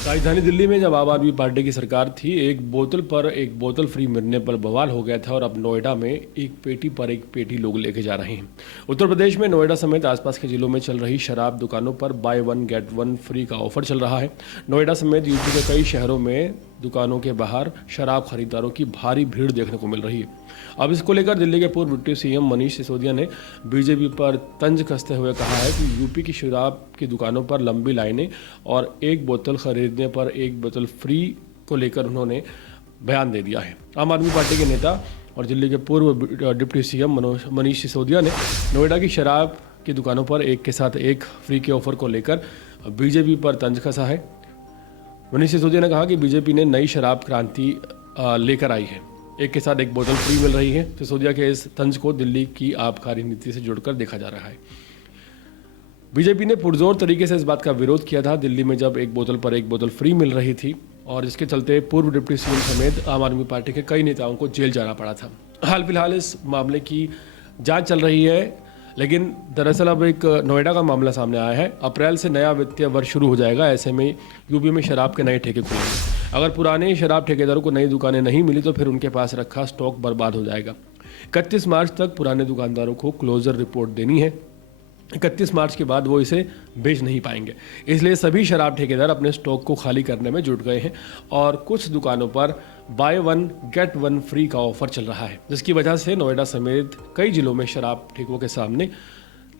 राजधानी दिल्ली में जब आम आदमी पार्टी की सरकार थी, एक बोतल पर एक बोतल फ्री मिलने पर बवाल हो गया था और अब नोएडा में एक पेटी पर एक पेटी लोग लेके जा रहे हैं। उत्तर प्रदेश में नोएडा समेत आसपास के जिलों में चल रही शराब दुकानों पर by one get one free का ऑफर चल रहा है। नोएडा समेत यूपी के कई शहरों में दुकानों के बाहर शराब खरीदारों की भारी भीड़ देखने को मिल रही है। अब इसको लेकर दिल्ली के पूर्व डिप्टी सीएम मनीष सिसोदिया ने बीजेपी पर तंज कसते हुए कहा है कि यूपी की शराब की दुकानों पर लंबी लाइनें और एक बोतल खरीदने पर एक बोतल फ्री को लेकर उन्होंने बयान दे दिया है। आम आदमी पार्टी के नेता और दिल्ली के पूर्व डिप्टी सीएम मनीष सिसोदिया ने नोएडा की शराब की दुकानों पर एक के साथ एक फ्री के ऑफर को लेकर बीजेपी पर तंज कसा है। मनीष सिसोदिया ने कहा कि बीजेपी ने नई शराब क्रांति लेकर आई है, एक के साथ एक बोतल फ्री मिल रही है। सिसोदिया के इस तंज को दिल्ली की आबकारी नीति से जुड़कर देखा जा रहा है। बीजेपी ने पुरजोर तरीके से इस बात का विरोध किया था दिल्ली में जब एक बोतल पर एक बोतल फ्री मिल रही थी, और इसके चलते पूर्व डिप्टी सीएम समेत आम आदमी पार्टी के कई नेताओं को जेल जाना पड़ा था। हाल फिलहाल इस मामले की जांच चल रही है, लेकिन दरअसल अब एक नोएडा का मामला सामने आया है। अप्रैल से नया वित्तीय वर्ष शुरू हो जाएगा, ऐसे में यूपी में शराब के नए ठेके खुलेंगे। अगर पुराने शराब ठेकेदारों को नई दुकानें नहीं मिली तो फिर उनके पास रखा स्टॉक बर्बाद हो जाएगा। 31 मार्च तक पुराने दुकानदारों को क्लोजर रिपोर्ट देनी है। 31 मार्च के बाद वो इसे बेच नहीं पाएंगे, इसलिए सभी शराब ठेकेदार अपने स्टॉक को खाली करने में जुट गए हैं और कुछ दुकानों पर by one get one free का ऑफर चल रहा है, जिसकी वजह से नोएडा समेत कई जिलों में शराब ठेकों के सामने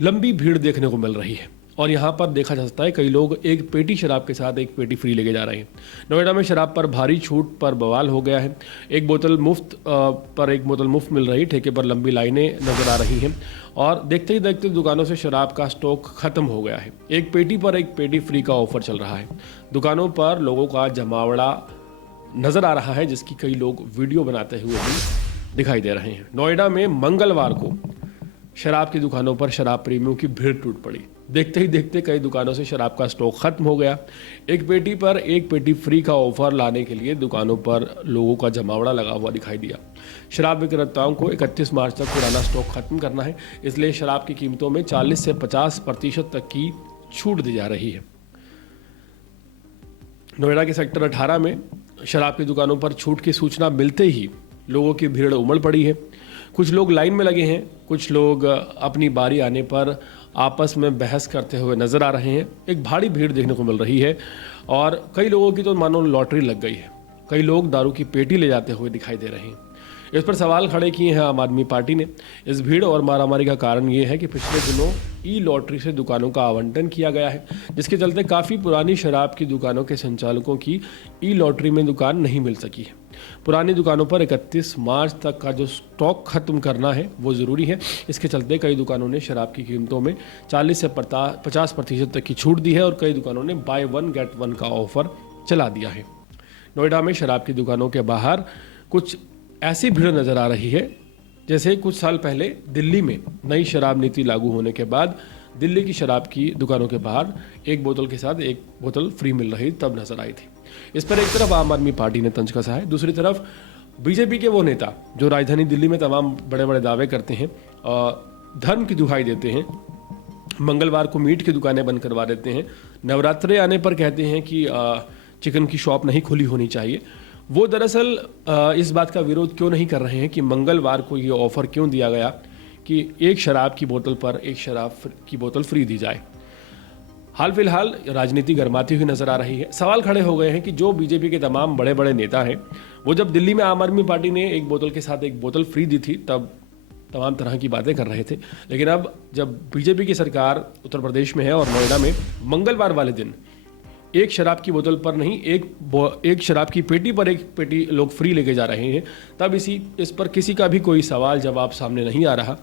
लंबी भीड़ देखने को मिल रही है। और यहाँ पर देखा जा सकता है कई लोग एक पेटी शराब के साथ एक पेटी फ्री लेके जा रहे हैं। नोएडा में शराब पर भारी छूट पर बवाल हो गया है। एक बोतल मुफ्त मिल रही, ठेके पर लंबी लाइनें नजर आ रही हैं और देखते ही देखते दुकानों से शराब का स्टॉक खत्म हो गया है। एक पेटी पर एक पेटी फ्री का ऑफर चल रहा है। दुकानों पर लोगों का जमावड़ा नजर आ रहा है, जिसकी कई लोग वीडियो बनाते हुए भी दिखाई दे रहे हैं। नोएडा में मंगलवार को शराब की दुकानों पर शराब प्रेमियों की भीड़ टूट पड़ी। देखते ही देखते कई दुकानों से शराब का स्टॉक खत्म हो गया। एक पेटी पर एक पेटी फ्री का ऑफर लाने के लिए दुकानों पर लोगों का जमावड़ा लगा हुआ दिखाई दिया। शराब विक्रेताओं को 31 मार्च तक पुराना स्टॉक खत्म करना है, इसलिए शराब की कीमतों में 40 से 50% तक की छूट दी जा रही है। नोएडा के सेक्टर 18 में शराब की दुकानों पर छूट की सूचना मिलते ही लोगों की भीड़ उमड़ पड़ी है। कुछ लोग लाइन में लगे हैं, कुछ लोग अपनी बारी आने पर आपस में बहस करते हुए नजर आ रहे हैं। एक भारी भीड़ देखने को मिल रही है और कई लोगों की तो मानो लॉटरी लग गई है। कई लोग दारू की पेटी ले जाते हुए दिखाई दे रहे हैं। इस पर सवाल खड़े किए हैं आम आदमी पार्टी ने। इस भीड़ और मारामारी का कारण ये है कि पिछले दिनों ई लॉटरी से दुकानों का आवंटन किया गया है, जिसके चलते काफ़ी पुरानी शराब की दुकानों के संचालकों की ई लॉटरी में दुकान नहीं मिल सकी है। पुरानी दुकानों पर 31 मार्च तक का जो स्टॉक खत्म करना है वो ज़रूरी है। इसके चलते कई दुकानों ने शराब की कीमतों में 40 से 50% तक की छूट दी है और कई दुकानों ने बाय वन गेट वन का ऑफर चला दिया है। नोएडा में शराब की दुकानों के बाहर कुछ ऐसी भीड़ नज़र आ रही है जैसे कुछ साल पहले दिल्ली में नई शराब नीति लागू होने के बाद दिल्ली की शराब की दुकानों के बाहर एक बोतल के साथ एक बोतल फ्री मिल रही तब नजर आई थी। इस पर एक तरफ आम आदमी पार्टी ने तंज कसा है, दूसरी तरफ बीजेपी के वो नेता जो राजधानी दिल्ली में तमाम बड़े बड़े दावे करते हैं, धर्म की दुहाई देते हैं, मंगलवार को मीट की दुकानें बंद करवा देते हैं, नवरात्रे आने पर कहते हैं कि चिकन की शॉप नहीं खुली होनी चाहिए। वो दरअसल इस बात का विरोध क्यों नहीं कर रहे हैं कि मंगलवार को ये ऑफर क्यों दिया गया कि एक शराब की बोतल पर एक शराब की बोतल फ्री दी जाए। हाल फिलहाल राजनीति गर्माती हुई नजर आ रही है। सवाल खड़े हो गए हैं कि जो बीजेपी के तमाम बड़े बड़े नेता हैं, वो जब दिल्ली में आम आदमी पार्टी ने एक बोतल के साथ एक बोतल फ्री दी थी तब तमाम तरह की बातें कर रहे थे, लेकिन अब जब बीजेपी की सरकार उत्तर प्रदेश में है और नोएडा में मंगलवार वाले दिन एक शराब की बोतल पर नहीं एक शराब की पेटी पर एक पेटी लोग फ्री लेके जा रहे हैं, तब इस पर किसी का भी कोई सवाल जवाब सामने नहीं आ रहा।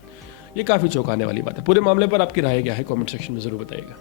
ये काफ़ी चौंकाने वाली बात है। पूरे मामले पर आपकी राय क्या है, कमेंट सेक्शन में ज़रूर बताइएगा।